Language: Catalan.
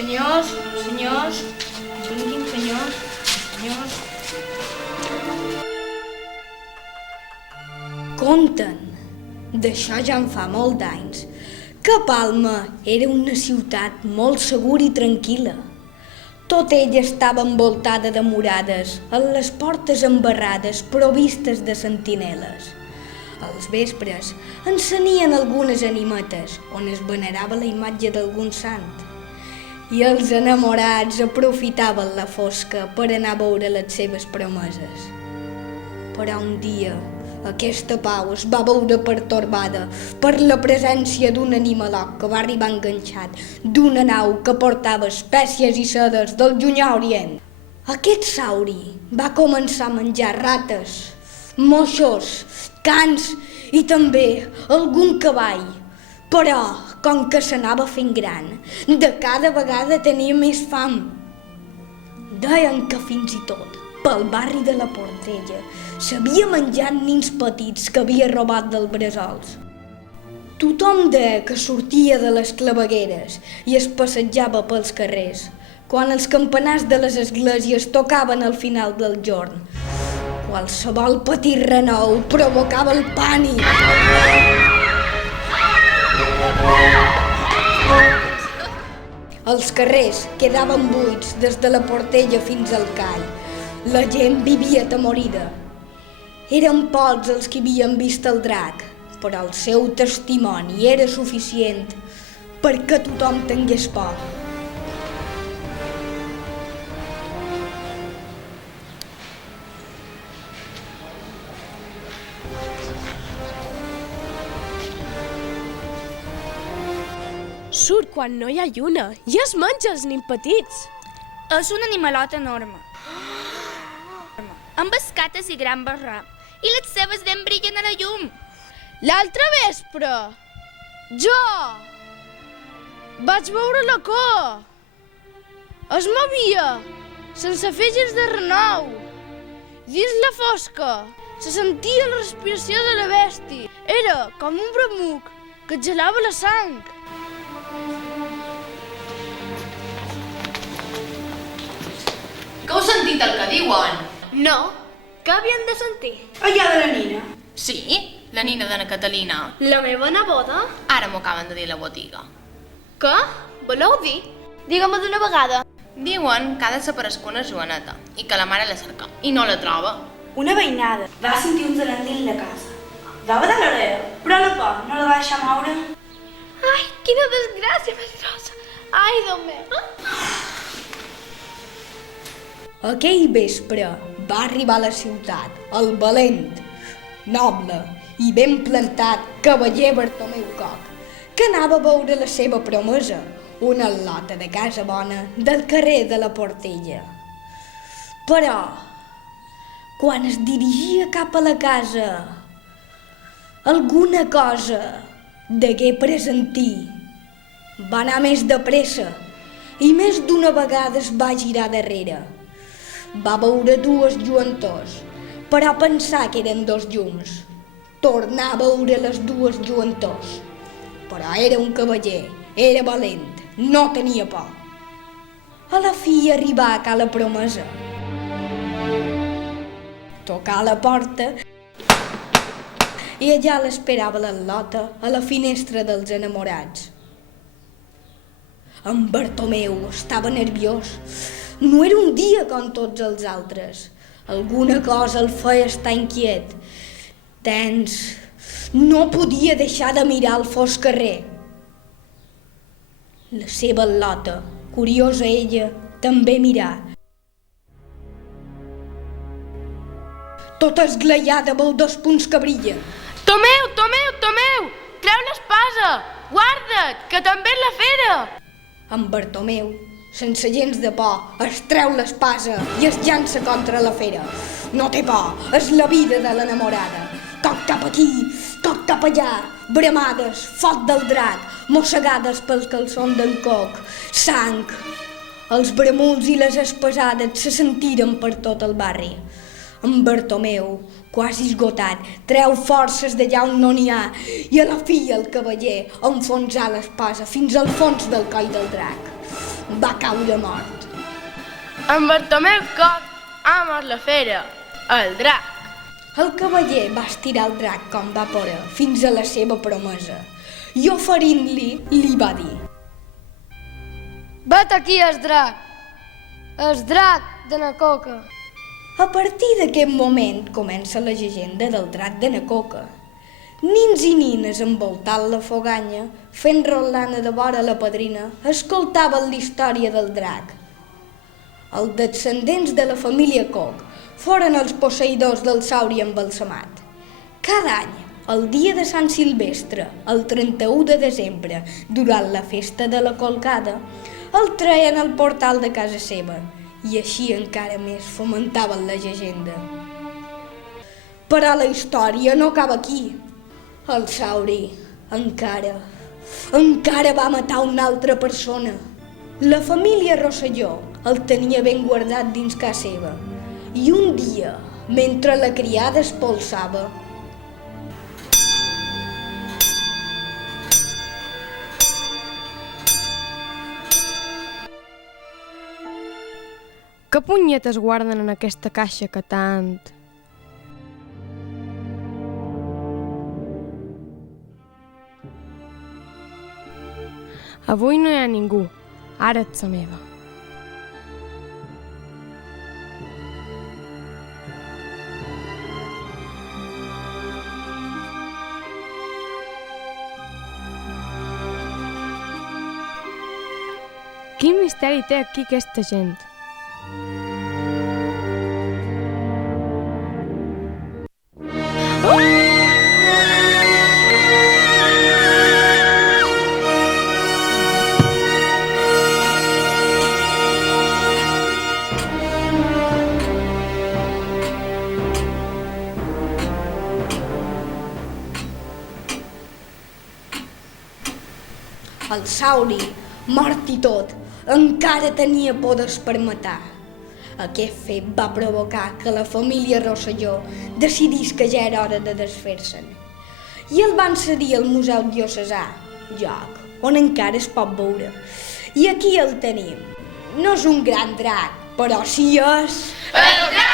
Senyors, senyors, vinguin, senyors, senyors. Conten, d'això ja en fa molt d'anys, que Palma era una ciutat molt segura i tranquil·la. Tot ella estava envoltada de murades, amb les portes embarrades provistes de sentineles. Als vespres encenien algunes animetes on es venerava la imatge d'algun sant. I els enamorats aprofitaven la fosca per anar a veure les seves promeses. Però un dia aquesta pau es va veure pertorbada per la presència d'un animalot que va arribar enganxat d'una nau que portava espècies i sedes del llunyà orient. Aquest sauri va començar a menjar rates, moixos, cans i també algun cavall. Però, com que s'anava fent gran, de cada vegada tenia més fam. Deien que fins i tot pel barri de la Portella s'havia menjat nins petits que havia robat dels bresols. Tothom deia que sortia de les clavegueres i es passejava pels carrers, quan els campanars de les esglésies tocaven al final del jorn. Qualsevol petit renou provocava el pànic. Els carrers quedaven buits des de la Portella fins al call. La gent vivia atemorida. Eren pocs els que havien vist el drac, però el seu testimoni era suficient perquè tothom tingués por. Surt quan no hi ha lluna i es menja els nins petits. És un animalot enorme, amb escates i gran barram, i les seves dents brillen a la llum. L'altre vespre, jo vaig veure la cua. Es movia, sense fer girs de renou. Dins la fosca se sentia la respiració de la bèstia. Era com un bramuc que et gelava la sang. Que heu sentit el que diuen? No, què havien de sentir? Allà de la nina. Sí, la nina de na Catalina. La meva neboda? Ara m'ho acaben de dir a la botiga. Què? Voleu dir? Digue-me d'una vegada. Diuen que ha desaparegut una Joaneta i que la mare la cerca i no la troba. Una veïnada va sentir un talent dins la casa. Va badar l'orella, però la por no la va deixar moure. Ai, quina desgràcia més grossa. Ai, Déu meu. Aquell vespre va arribar a la ciutat el valent, noble i ben plantat cavaller Bartomeu Coc, que anava a veure la seva promesa, una lota de casa bona del carrer de la Portella. Però, quan es dirigia cap a la casa, alguna cosa degué pressentir. Va anar més de pressa i més d'una vegada es va girar darrere. Va veure dues lluentors, però pensar que eren dos llums. Tornar a veure les dues lluentors. Però era un cavaller, era valent, no tenia por. A la fi arribà a ca la promesa. Tocà a la porta i allà l'esperava la lota a la finestra dels enamorats. En Bartomeu estava nerviós. No era un dia com tots els altres. Alguna cosa el feia estar inquiet. Tens, no podia deixar de mirar el fosc carrer. La seva lota, curiosa ella, també mirà. Tota esglaiada amb els dos punts que brillen. Tomeu, Tomeu, Tomeu! Treu l'espasa! Guarda't, que també és la fera! En Bartomeu, sense gens de por, es treu l'espasa i es llança contra la fera. No té por, és la vida de l'enamorada. Toc cap aquí, toc cap allà, bramades, foc del drac, mossegades pel calçon d'en Coc, sang. Els bramuts i les espasades se sentiren per tot el barri. En Bartomeu, quasi esgotat, treu forces d'allà on no n'hi ha i a la fi el cavaller enfonsà l'espasa fins al fons del coll del drac. va caure mort. En Bartomeu Coc ha mort la fera, el drac. El cavaller va estirar el drac com va poder fins a la seva promesa i oferint-li li va dir: Vet aquí el drac de na Coca. A partir d'aquest moment comença la llegenda del drac de na Coca. Nins i nines envoltant la foganya, fent rotllana de vora la padrina, escoltaven la història del drac. Els descendents de la família Coc foren els posseïdors del sauri embalsamat. Cada any, el dia de Sant Silvestre, el 31 de desembre, durant la festa de la Colgada, el treien al portal de casa seva i així encara més fomentaven la llegenda. Però la història no acaba aquí. El sauri encara va matar una altra persona. La família Rosselló el tenia ben guardat dins casa seva i un dia, mentre la criada es polsava, Què punyetes guarden en aquesta caixa que tant... Avui no hi ha ningú, ara ets la meva. Quin misteri té aquí aquesta gent? el sauri, mort i tot, encara tenia poders per matar. Aquest fet va provocar que la família Rosselló decidís que ja era hora de desfer-se'n i el van cedir al Museu Diocesà, lloc on encara es pot veure. I aquí el tenim. No és un gran drac, però sí és... El drac!